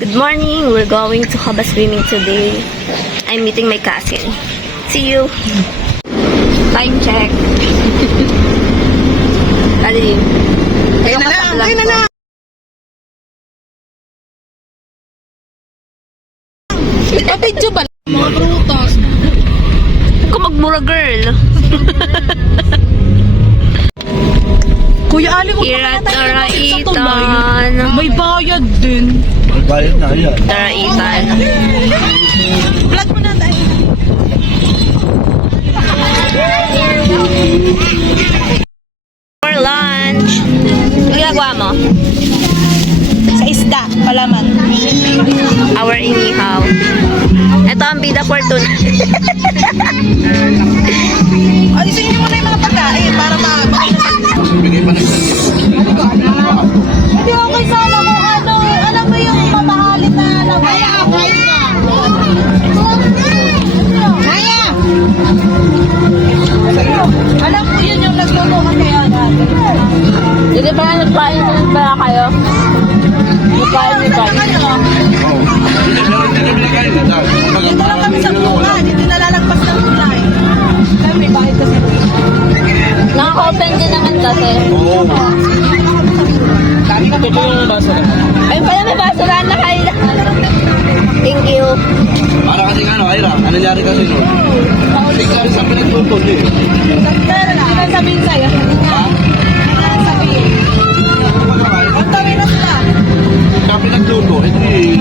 Good morning! We're going to Haba swimming today. I'm meeting my cousin. See you! Time check. Alin? Ayun na lang! Ayun na lang! Kapidyo ba? Mga prutas. Huwag ka magmura, girl. Kuya Ali, huwag Irat pa kaya tayo sa tulay. Taraitan. May bayad din. May bayad na yan. Taraitan. Vlog mo na tayo. For lunch. Ang ginagawa mo? Sa isda, palaman. Our inihaw. Ito ang bida for tonight. Alisin mo na yung mga pagkain para Bigay pa na Hindi okay sana kung ano, alam mo yung mamahalin na alam mo. Kaya, price na. Kaya! Alam mo yun yung nagluto ka kaya natin. Hindi ba nagpain ba kayo? Nagpain ni ba? Dito lang kami sa bunga, dito nalalagpas ng tulay. Kami, bakit kasi? Naka-open din naman kasi. Oo. Ito po yung basa na. Ayun pala may basurahan na kayo. Thank you. Para kasi ano, Ira, ano nangyari kasi no? Nangyari sa pinagtutol eh. Pero na, ano sabihin sa'yo? Ano sabihin? Ang tawin na sila. Sa pinagtutol, hindi.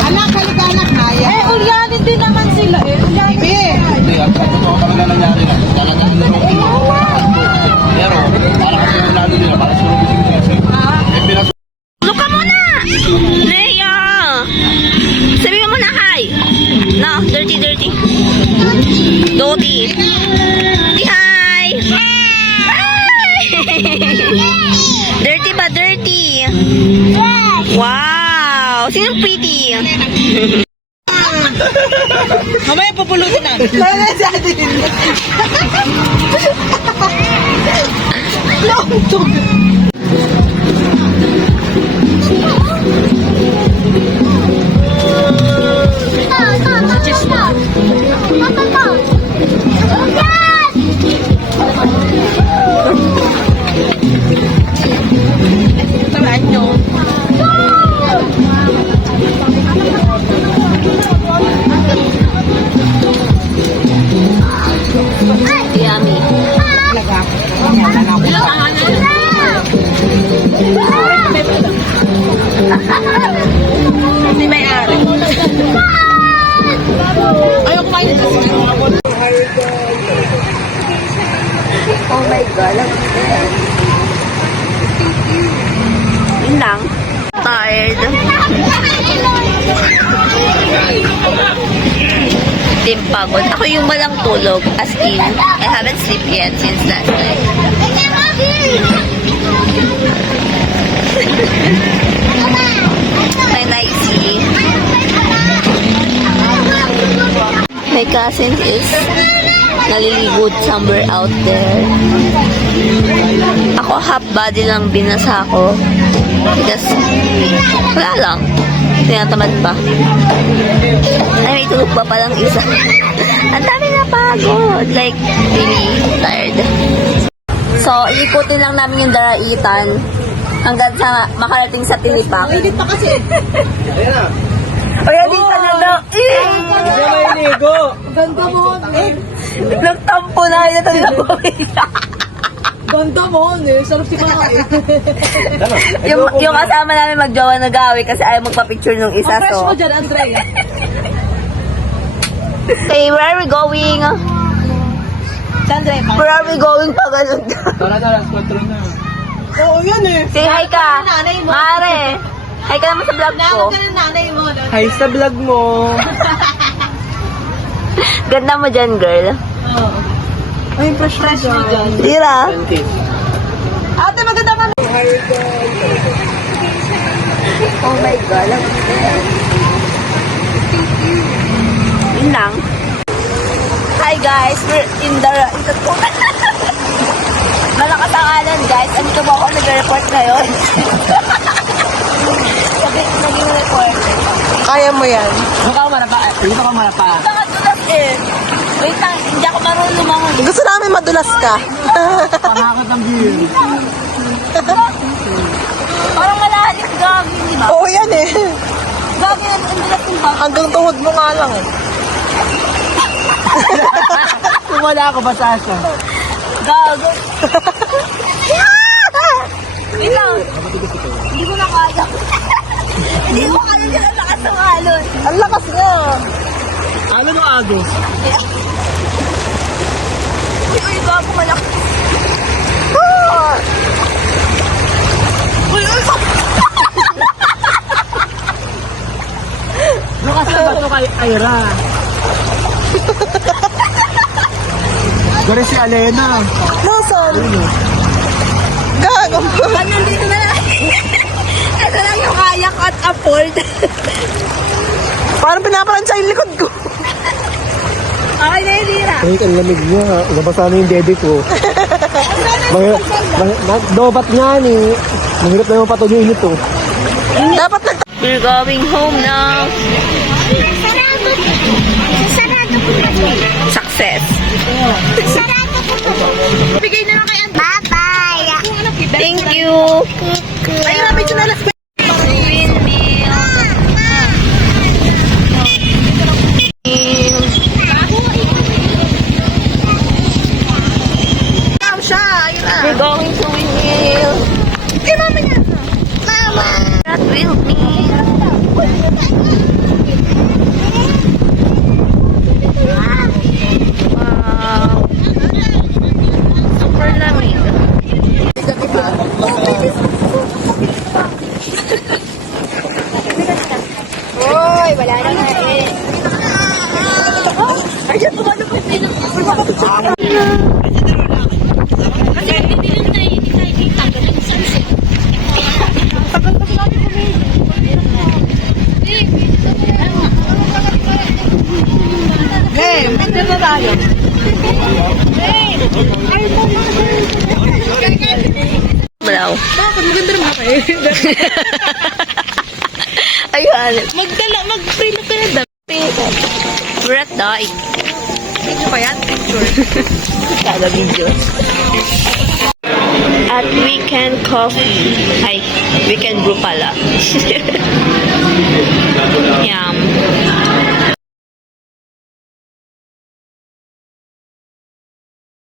Anak, halika-anak, kaya. Eh, ulyanin din naman sila eh. Ulyanin. Hindi, at sa totoo talaga nangyari na. Talagang niloko. Pero, para kasi nanalo nila, para sa lubising kasi. Eh, pinas... Look ka muna! Leia! Sabi mo muna hi! No, dirty. Dodi! Di hi! Hi! Dirty ba? Dirty! Wow! Sinong pretty? Mamaya pupulutin na. Lala sa atin. Tamaan nyo. Yummy. Si may ari. Ayaw kumain kasi. Oh my God. Yun lang. Tired. Team pagod. Ako yung walang tulog. As in, I haven't slept yet since last night. My Nicey. My cousin is naliligo somewhere out there. Ako half body lang binasa ko. Because, wala lang. Tinatamad pa. Ay, may tulog pa palang isa. Ang dami na pagod. Like, really tired. So, ikutin lang namin yung daraitan hanggang sa makarating sa Tilipak. Hindi pa kasi. O, yan din ka na daw. Hindi may ligo. Ganda mo. Nagtampo na yun ito nila pumila. Ganda mo. Sarap si Maki. yung kasama namin magjowa nag-awi kasi ayaw magpa-picture nung isa. Ang fresh So, mo dyan, Andrea. okay, where are we going? Andrea, Where are we going pa ganun? Para na lang, control na. oo, yan eh. Say hi ka. Nanay mo. Mare. Hi ka naman sa vlog ko. Nakakot ka ng nanay mo. No? Hi sa vlog mo. Ganda mo dyan, girl. Oo. Ay, fresh mo dyan. Tira. Ate, maganda ka na. Oh my God. Yun lang. Hi guys, we're in the malakas ang alon guys. Andito po ako nag-report ngayon. Sabi, naging report. Kaya mo yan. Dito ka marapa. Nakadulas eh. Wait lang, hindi ako marunong lumangon. Gusto namin madulas ka. Pangakot ng beer. Parang malalim gagi, di ba? Oo yan eh. Gagi na ang dulas ng bag. Hanggang tuhod mo nga lang eh. Wala ako basasa. Gago. Wait lang. Hindi ko nakaya. Hindi ko kaya nila lakas ng alon. Ang lakas niya. Ano mo agos? Uy, gago malaki. Ah! Lukas na bato kay Ira. Gari si Alena. Nasaan? Gago. Pag nandito na lang. Ito lang yung kaya ko at afford. Parang pinapalansya yung likod ko. Okay na yun, Dira. Ay, ang lamig niya. Nabasa na yung dede ko. Dobat nga ni. Mahirap na yung patuloy nito. Dapat We're going home now. Sarado ko na po. Success. Sarado ko po. bigay na lang kay Bye-bye. Thank you. Ay, namin yun alas. Windmill. Ikaw siya. Ira. We're going to windmill. Eh, mama niya. Mama. At windmill. Wow. Super lamig. Hoy, wala na nga eh. Ayan, tumalo pa sila. Kasi hindi rin tayo, hindi tayo titagal ng sunset. Eh, pwede na tayo. Malaw. Bakit? Maganda naman kayo. Ayun. Mag-pray na ka na dami. We're at Daig. Video ba yan? Picture. Kada video. At Weekend Coffee. Ay, Weekend Brew pala. Yum.